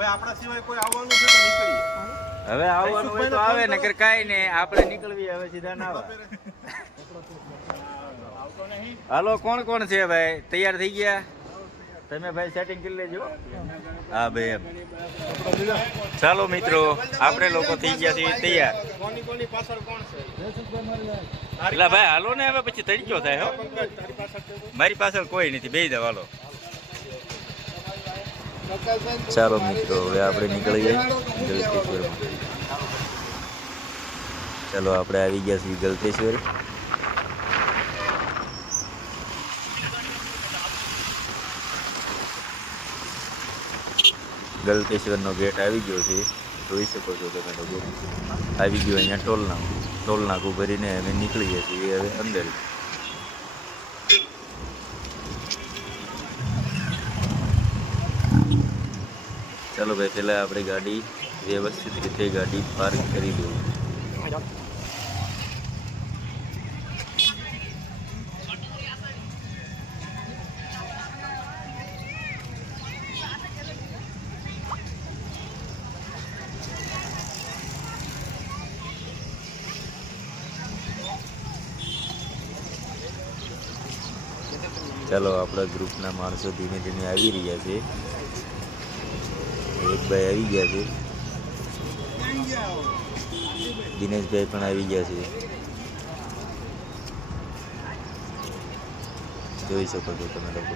હવે આપણા સિવાય કોઈ આવવાનું છે તો નીકળીએ. હવે આવવાનું હોય તો આવે નકર કાંઈ ને આપણે નીકળવી હવે સીધા ના આવે હાલો કોણ કોણ છે ભાઈ? તૈયાર થઈ ગયા? તમે ભાઈ સેટિંગ કરી લેજો. હા ભાઈ એમ. ચાલો મિત્રો આપણે લોકો થઈ ગયા છીએ તૈયાર. કોની કોની પાછળ કોણ છે એટલે ભાઈ હાલો ને હવે પછી તડક્યો થાય હો. છે મારી પાછળ કોઈ નથી બે દો હાલો. ચાલો મિત્રો, હવે આપણે નીકળી ગલતેશ્વરમાં ચાલો, આપણે આવી ગયા છીએ ગલતેશ્વર ગલતેશ્વરનો ગેટ આવી ગયો છે. જોઈ શકો છો તમે લોકો. આવી ગયો અહીંયા ટોલ નાકું ટોલ નાકું ભરીને અમે નીકળીએ છીએ હવે અંદર ચાલો ભાઈ પહેલાં આપણે ગાડી, વ્યવસ્થિત રીતે ગાડી પાર્ક કરી દઉં ચાલો આપણા ગ્રુપના માણસો ધીમે ધીમે આવી રહ્યા છે. એક ભાઈ આવી ગયા છે. દિનેશભાઈ પણ આવી ગયા છે. જોઈ શકો છો તમે લોકો.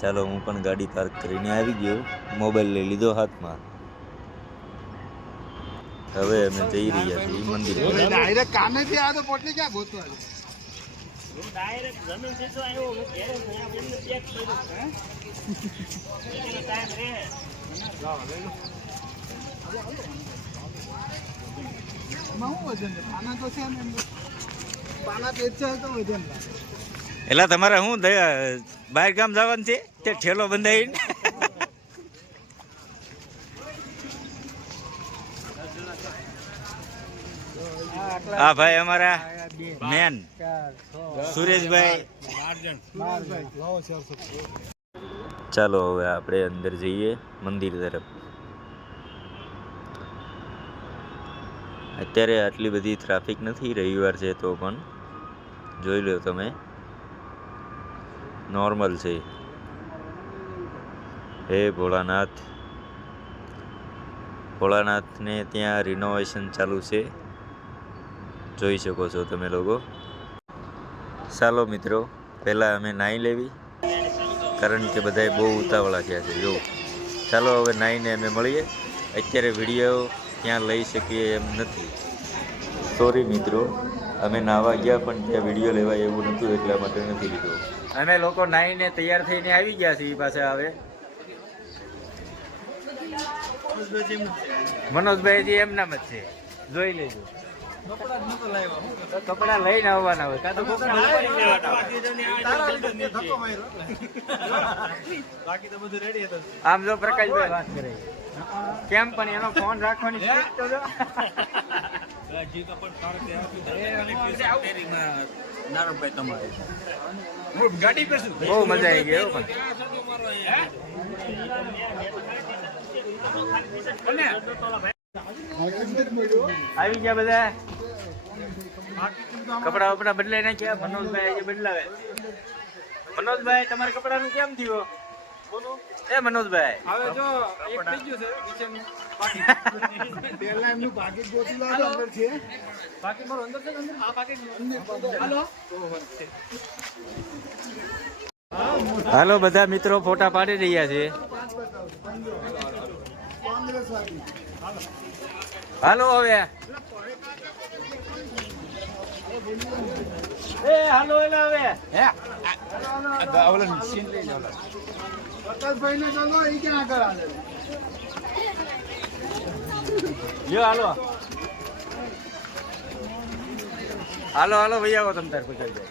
ચાલો, હું પણ ગાડી પાર્ક કરીને આવી ગયો. મોબાઈલ લઈ લીધો હાથમાં. હવે અમે જઈ રહ્યા છીએ મંદિર. કામે ક્યાં ગોતવા એટલે તમારે શું દયા- બહાર ગામ જવાનું છે? તે ઠેલો બંધાઈને? આ ભાઈ અમારા મેન. સુરેશભાઈ. ચાલો હવે આપણે અંદર જઈએ મંદિર તરફ. અત્યારે આટલી બધી ટ્રાફિક નથી, રવિવાર છે તો પણ. જોઈ લો તમે. નોર્મલ છે. હે ભોળાનાથ. ભોળાનાથને ત્યાં રિનોવેશન ચાલુ છે. જોઈ શકો છો તમે લોકો. ચાલો મિત્રો, પહેલાં અમે નાહી લેવી. કારણ કે બધાએ બહુ ઉતાવળા થયા છે. જો, ચાલો હવે નાહીને અમે મળીએ. અત્યારે વીડિયો ત્યાં લઈ શકીએ એમ નથી. સોરી મિત્રો, અમે નાહવા ગયા પણ ત્યાં વીડિયો લેવાય એવું નહોતું, એટલા માટે નથી લીધો. અમે લોકો નાહીને તૈયાર થઈને આવી ગયા છીએ પાસે હવે. મનોજભાઈ એમના જ છે. જોઈ લેજો. કપડા લઈને આવવાના હોય. કાં તો. બાકી તો બધું રેડી હતું. આમ જો પ્રકાશભાઈ વાત કરે. કેમ પણ એનો ફોન રાખવાની સ્પીડ તો જો. બહુ મજા આવી ગઈ પણ. આવી ગયા બધા? કપડા વપડા બદલાઈ નાખ્યા. મનોજભાઈ આજે બદલાવે. મનોજભાઈ તમારા કપડાનું કેમ થયું? એ મનોજભાઈ. હવે જો એક થઈ ગયું છે નીચેનું. પહેલા એમનું પાકીટ ગોતી લાવો અંદર છે. બાકી મારું અંદર છે અંદર? આ પાકેટ હાલો. હાલો બધા મિત્રો ફોટા પાડી રહ્યા છે. હાલો હવે. એ હાલો એટલે હવે. હે? પ્રકાશભાઈ ને ચલો એ ક્યાં આગળ આવે? લ્યો હાલો. હાલો હાલો ભાઈ આવો તમ તાર પૂછાઈ જાય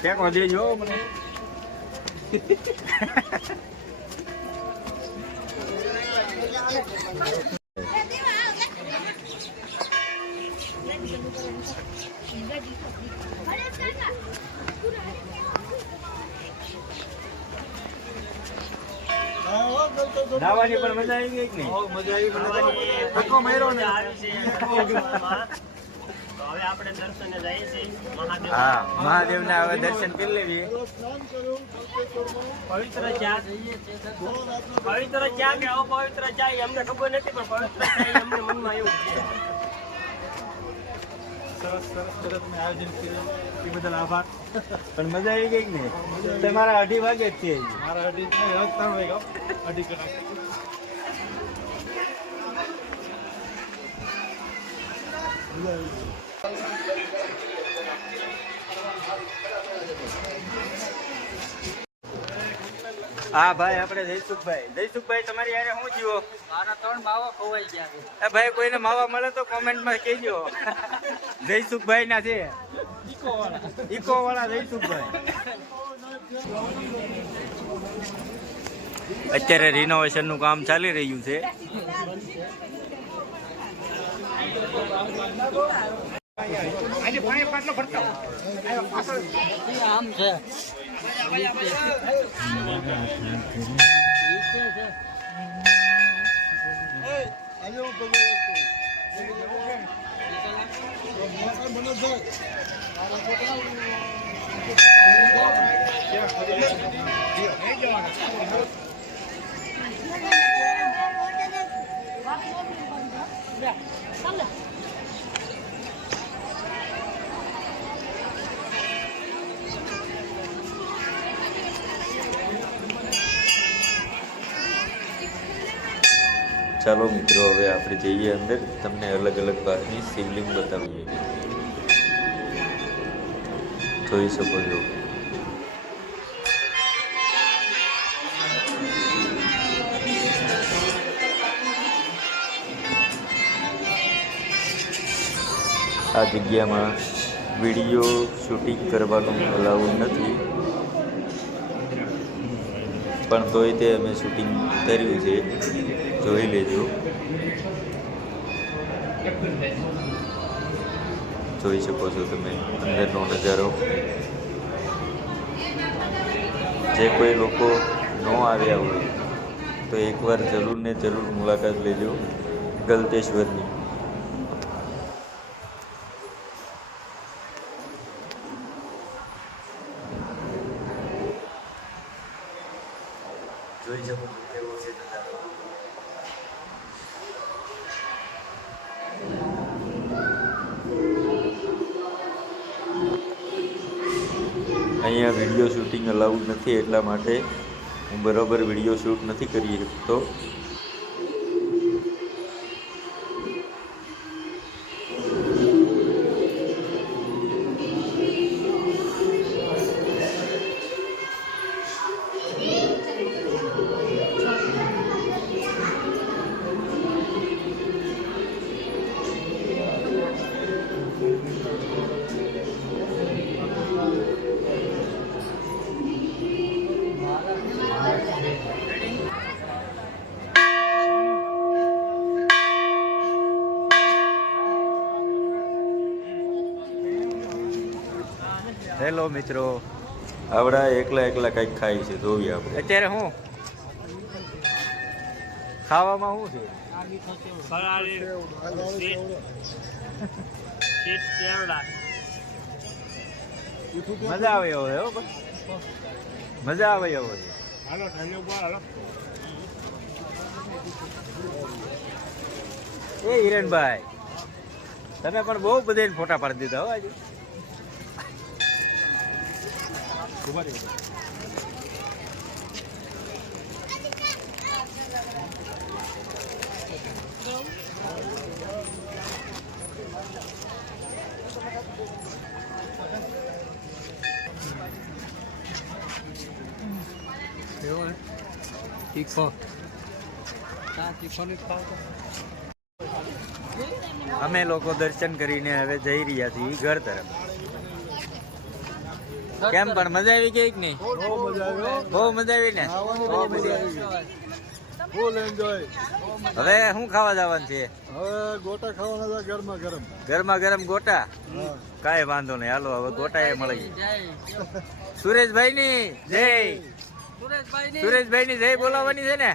ક્યાંક વધી જો મને. નાવાની પણ મજા આવી ગઈ કે નહીં? મજા આવી ધક્કો માર્યો ને. હા મહાદેવના હવે દર્શન કરી લેવી પવિત્ર ચા. પવિત્ર ચા કે અપવિત્ર ચા અમને ખબર નથી પણ પવિત્ર ચા અમને મનમાં એવું છે. સરસ સરસ સરસ મેં આયોજન કર્યું. એ બદલ આભાર. પણ મજા આવી ગઈ ને તમારા અઢી વાગે જ છે. મારા અઢી ત્રણ વાગ્યા અઢી કલાક. હા ભાઈ આપણે જયસુખભાઈ. જયસુખભાઈ તમારી યારે શું જીવો મારા ત્રણ માવા ખોવાઈ ગયા છે. એ ભાઈ કોઈને માવા મળે તો કોમેન્ટમાં કહેજો. જયસુખભાઈ ના છે. ઈકો વાળા જયસુખભાઈ. અત્યારે રિનોવેશનનું કામ ચાલી રહ્યું છે. આમ છે. આજે હું ચાલો મિત્રો, હવે આપણે જઈએ અંદર. તમને અલગ અલગ ભાગની શિવલિંગ બતાવીએ. જોઈ શકો છો. આ જગ્યામાં વીડિયો શૂટિંગ કરવાનું અલાઉડ નથી. પણ તોય તે અમે શૂટિંગ કર્યું છે. જોઈ લેજો. જોઈ શકો છો તમે, અંદરનો નજારો. જે કોઈ લોકો ન આવ્યા હોય, તો એકવાર જરૂર ને જરૂર મુલાકાત લેજો ગલતેશ્વરની. અહીંયા વીડિયો શૂટિંગ અલાઉડ નથી એટલા માટે હું બરાબર વીડિયો શૂટ નથી કરી શકતો. હેલો મિત્રો. આવડા એકલા એકલા કંઈક ખાય છે જોવી આપણે. અત્યારે હું? ખાવામાં શું છે? મજા આવે એવો હો મજા આવે એવો છે. હાલો હાલો. એ હિરેનભાઈ તમે પણ બહુ બધા ફોટા પાડી દીધા હો આજે. અમે લોકો દર્શન કરીને હવે જઈ રહ્યા છીએ ઘર તરફ. કેમ પણ મજા આવી ગઈ કે નહીં? બહુ મજા આવ્યો બહુ મજા આવી ને? Full enjoy. હવે શું ખાવા જવાનું છે? હવે ગોટા ખાવાના છે ગરમા ગરમ. ગરમા ગરમ ગોટા? કાંઈ વાંધો નહીં. હાલો હવે ગોટા એ મળી સુરેશભાઈ ની જય. સુરેશભાઈ ની જય બોલાવવાની છે ને?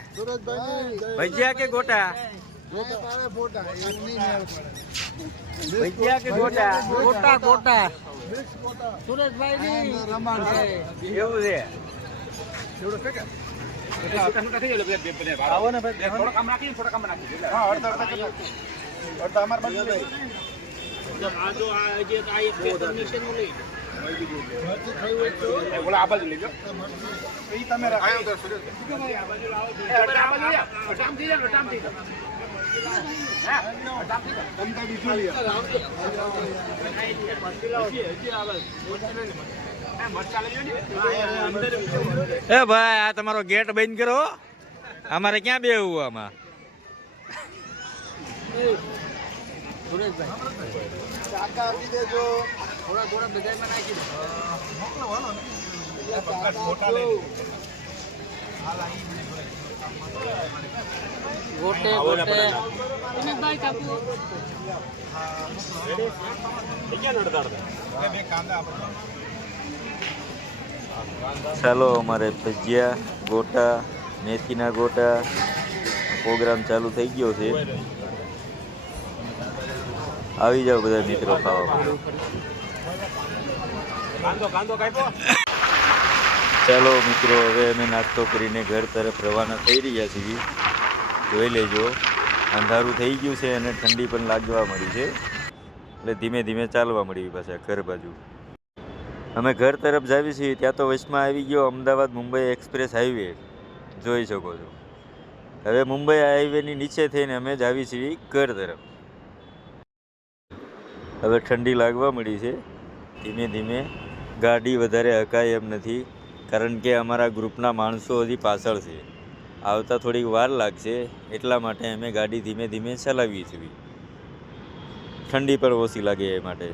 ભજીયા કે ગોટા? ભજીયા કે ગોટા. ગોટા ગોટા. સુરેશભાઈ રમાણ છે. તમે છે એ ભાઈ આ તમારો ગેટ બંધ કરો અમારે ક્યાં બેવું આમાં? કાકા ગોટે ગોટે. ચાલો અમારે ભજીયા ગોટા મેથીના ગોટા. પ્રોગ્રામ ચાલુ થઈ ગયો છે. આવી જાઓ બધા મિત્રો ખાવા. ચાલો મિત્રો હવે અમે નાસ્તો કરીને ઘર તરફ રવાના થઈ રહ્યા છીએ. જોઈ લેજો. અંધારું થઈ ગયું છે અને ઠંડી પણ લાગવા મળી છે. એટલે ધીમે ધીમે ચાલવા મળી પાછા ઘર બાજુ. અમે ઘર તરફ જાવી છીએ, ત્યાં તો વચમાં આવી ગયો અમદાવાદ મુંબઈ એક્સપ્રેસ હાઈવે. જોઈ શકો છો. હવે મુંબઈ હાઈવેની નીચે થઈને અમે જાવી છીએ ઘર તરફ. હવે ઠંડી લાગવા મળી છે. ધીમે ધીમે ગાડી વધારે હકાય એમ નથી, કારણ કે અમારા ગ્રુપના માણસો હજી પાછળ છે. આવતા થોડીક વાર લાગશે, એટલા માટે અમે ગાડી ધીમે ધીમે ચલાવીએ છીએ. ઠંડી પર ઓછી લાગે એ માટે.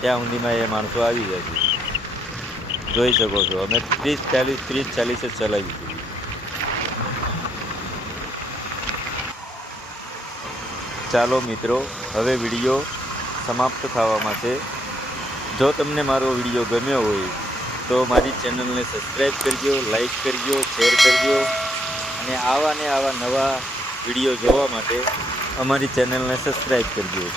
ત્યાં સુધીમાં એ માણસો આવી જાય છે. જોઈ શકો છો, અમે ત્રીસ, ચાલીસ ત્રીસ, ચાલીસ જ ચલાવી છીએ. ચાલો મિત્રો, હવે વીડિયો સમાપ્ત થવામાં છે જો તમને મારો વીડિયો ગમ્યો હોય, તો મારી ચેનલને સબસ્ક્રાઈબ કરજો, લાઈક કરજો, શેર કરજો. અને આવા ને આવા નવા વીડિયો જોવા માટે અમારી ચેનલને સબસ્ક્રાઈબ કરજો.